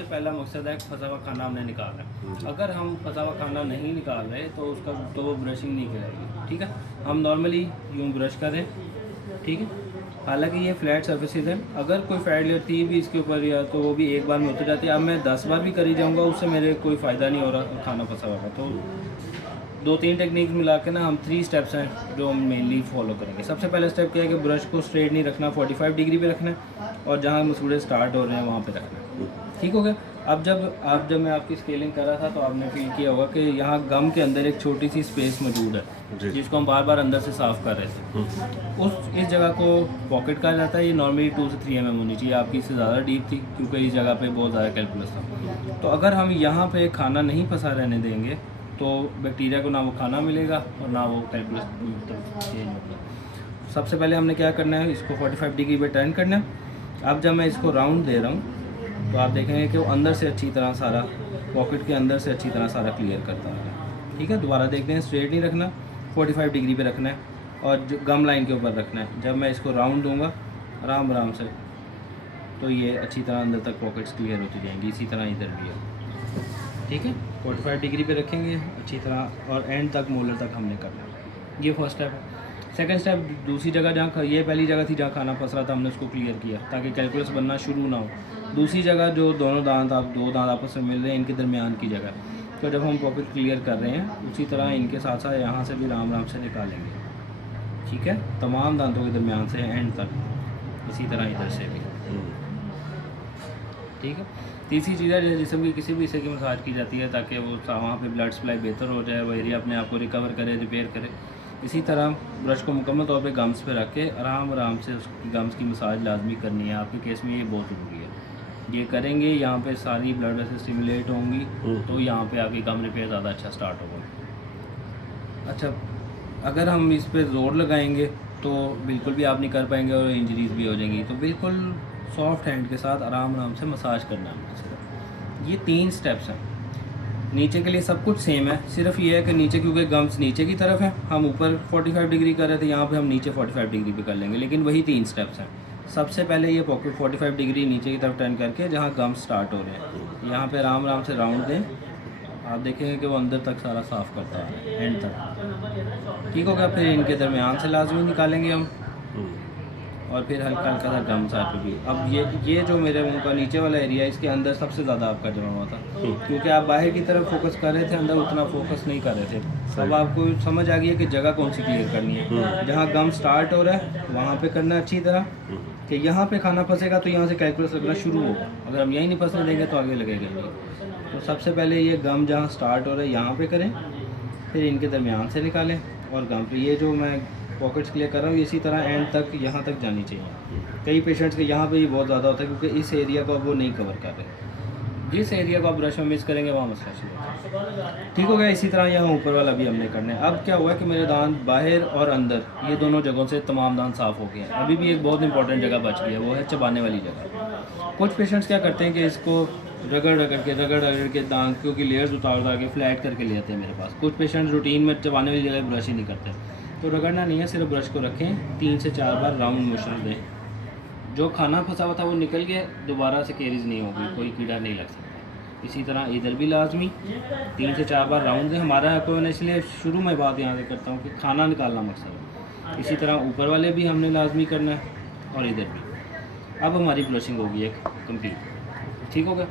सबसे पहला मकसद है फंसा हुआ खाना हमने निकालना है। अगर हम फंसा हुआ खाना नहीं निकाल रहे तो उसका तो वो ब्रशिंग नहीं करेगी। ठीक है, हम नॉर्मली यूँ ब्रश करें। ठीक है, हालांकि ये फ्लैट सर्फेसिस है, अगर कोई फैट लेयर थी भी इसके ऊपर या तो वो भी एक बार में उतर जाती है। अब मैं 10 बार भी करी जाऊँगा उससे मेरे कोई फ़ायदा नहीं हो रहा खाना फंसा हुआ का। तो 2-3 टेक्निक मिला के ना हम 3 स्टेप्स हैं जो हम मेनली फॉलो करेंगे। सबसे पहला स्टेप क्या है कि ब्रश को स्ट्रेट नहीं रखना, 45 डिग्री पे रखना है और जहाँ मसूड़े स्टार्ट हो रहे हैं वहाँ पे रखना है। ठीक हो गया। अब जब मैं आपकी स्केलिंग कर रहा था तो आपने फील किया होगा कि यहाँ गम के अंदर एक छोटी सी स्पेस मौजूद है जिसको हम बार बार अंदर से साफ़ कर रहे थे। इस जगह को पॉकेट कहा जाता है। ये नॉर्मली 2 से 3 mm होनी चाहिए, आपकी इससे ज़्यादा डीप थी क्योंकि इस जगह पे बहुत ज़्यादा कैलकुलस था। तो अगर हम यहाँ पे खाना नहीं फंसा रहने देंगे तो बैक्टीरिया को ना वो खाना मिलेगा और ना वो कैलकुलस चेंज होगा। सबसे पहले हमने क्या करना है, इसको 45 डिग्री पे टर्न करना है। अब जब मैं इसको राउंड दे रहा हूँ तो आप देखेंगे कि वो अंदर से अच्छी तरह सारा पॉकेट के अंदर से अच्छी तरह सारा क्लियर करता है। ठीक है, दोबारा देखते हैं, स्ट्रेट नहीं रखना, 45 डिग्री पे रखना है और गम लाइन के ऊपर रखना है। जब मैं इसको राउंड दूंगा आराम आराम से तो ये अच्छी तरह अंदर तक पॉकेट्स क्लियर होती जाएंगी। इसी तरह इधर भी है। ठीक है, 45 डिग्री पे रखेंगे अच्छी तरह और एंड तक मोलर तक हमने करना है। ये फर्स्ट स्टेप है। सेकंड स्टेप, दूसरी जगह जहाँ ये पहली जगह थी जहाँ खाना फंस रहा था हमने उसको क्लियर किया ताकि कैलकुलस बनना शुरू ना हो। दूसरी जगह जो दो दांत आपस में मिल रहे हैं इनके दरमियान की जगह, तो जब हम पॉकेट क्लियर कर रहे हैं उसी तरह इनके साथ साथ यहाँ से भी आराम आराम से निकालेंगे। ठीक है, तमाम दांतों के दरमियान से एंड तक, इसी तरह इधर से भी। ठीक है, तीसरी चीज़ है जिसम की किसी भी हिस्से की मसाज की जाती है ताकि वो वहाँ पे ब्लड सप्लाई बेहतर हो जाए, वो एरिया अपने आप को रिकवर करे, रिपेयर करे। इसी तरह ब्रश को मुकम्मल तौर पे गम्स पे रख के आराम आराम से उसकी गम्स की मसाज लाजमी करनी है। आपके केस में ये बहुत ज़रूरी है। ये करेंगे यहाँ पे सारी ब्लड वेसल्स स्टिमुलेट होंगी तो यहाँ पे आगे गम रिपेयर ज़्यादा अच्छा स्टार्ट होगा। अच्छा, अगर हम इस पर ज़ोर लगाएंगे तो बिल्कुल भी आप नहीं कर पाएंगे और इंजरीज भी हो जाएंगी। तो बिल्कुल सॉफ्ट हैंड के साथ आराम आराम से मसाज करना है सिर्फ। ये 3 स्टेप्स हैं। नीचे के लिए सब कुछ सेम है, सिर्फ ये है कि नीचे क्योंकि गम्स नीचे की तरफ है, हम ऊपर 45 डिग्री कर रहे थे, यहाँ पे हम नीचे 45 डिग्री पे कर लेंगे, लेकिन वही 3 स्टेप्स हैं। सबसे पहले ये पॉकेट 45 डिग्री नीचे की तरफ टर्न करके जहाँ गम्स स्टार्ट हो रहे हैं यहाँ पे आराम आराम से राउंड दें। आप देखेंगे कि वो अंदर तक सारा साफ़ करता है एंड तक। ठीक हो गया। फिर इनके दरमियान से लाजमी निकालेंगे हम और फिर हल्का हल्का सा गम साथ भी। अब ये जो मेरे मुंह का नीचे वाला एरिया है इसके अंदर सबसे ज़्यादा आपका जमा हुआ था क्योंकि आप बाहर की तरफ फोकस कर रहे थे, अंदर उतना फोकस नहीं कर रहे थे। अब आपको समझ आ गई है कि जगह कौन सी क्लियर करनी है। जहाँ गम स्टार्ट हो रहा है वहाँ पे करना अच्छी तरह कि यहाँ पे खाना फंसेगा तो यहाँ से कैलकुलस लगना शुरू होगा। अगर हम यहीं नहीं फंसने देंगे तो आगे लगेगा नहीं। तो सबसे पहले ये गम जहाँ स्टार्ट हो रहा है यहाँ पे करें, फिर इनके दरमियान से निकालें और गम पे ये जो मैं पॉकेट्स क्लियर कर रहा हूँ इसी तरह एंड तक यहाँ तक जानी चाहिए। कई पेशेंट्स के यहाँ पे ये बहुत ज़्यादा होता है क्योंकि इस एरिया को वो नहीं कवर कर रहे। जिस एरिया को आप ब्रश में मिस करेंगे वहाँ मसला शुरू होता है। ठीक हो गया। इसी तरह यहाँ ऊपर वाला भी हमने करना है। अब क्या हुआ कि मेरे दांत बाहर और अंदर ये दोनों जगहों से तमाम दांत साफ़ हो गए हैं। अभी भी एक बहुत इंपॉर्टेंट जगह बच गई है, वो है चबाने वाली जगह। कुछ पेशेंट्स क्या करते हैं कि इसको रगड़ के दांत क्योंकि लेयर्स उतार के फ्लैट करके ले आते हैं मेरे पास। कुछ पेशेंट रूटीन में चबाने वाली जगह ब्रश ही नहीं करते। तो रगड़ना नहीं है, सिर्फ ब्रश को रखें, 3 से 4 बार राउंड मोशन दें। जो खाना फंसा हुआ था वो निकल गया, दोबारा से केरीज नहीं होगी, कोई कीड़ा नहीं लग सकता। इसी तरह इधर भी लाजमी 3 से 4 बार राउंड दें। हमारा आपको मैंने इसलिए शुरू में बात यहाँ से करता हूँ कि खाना निकालना मकसद है। इसी तरह ऊपर वाले भी हमने लाजमी करना है और इधर भी। अब हमारी ब्रशिंग होगी एक कंप्लीट। ठीक हो गया।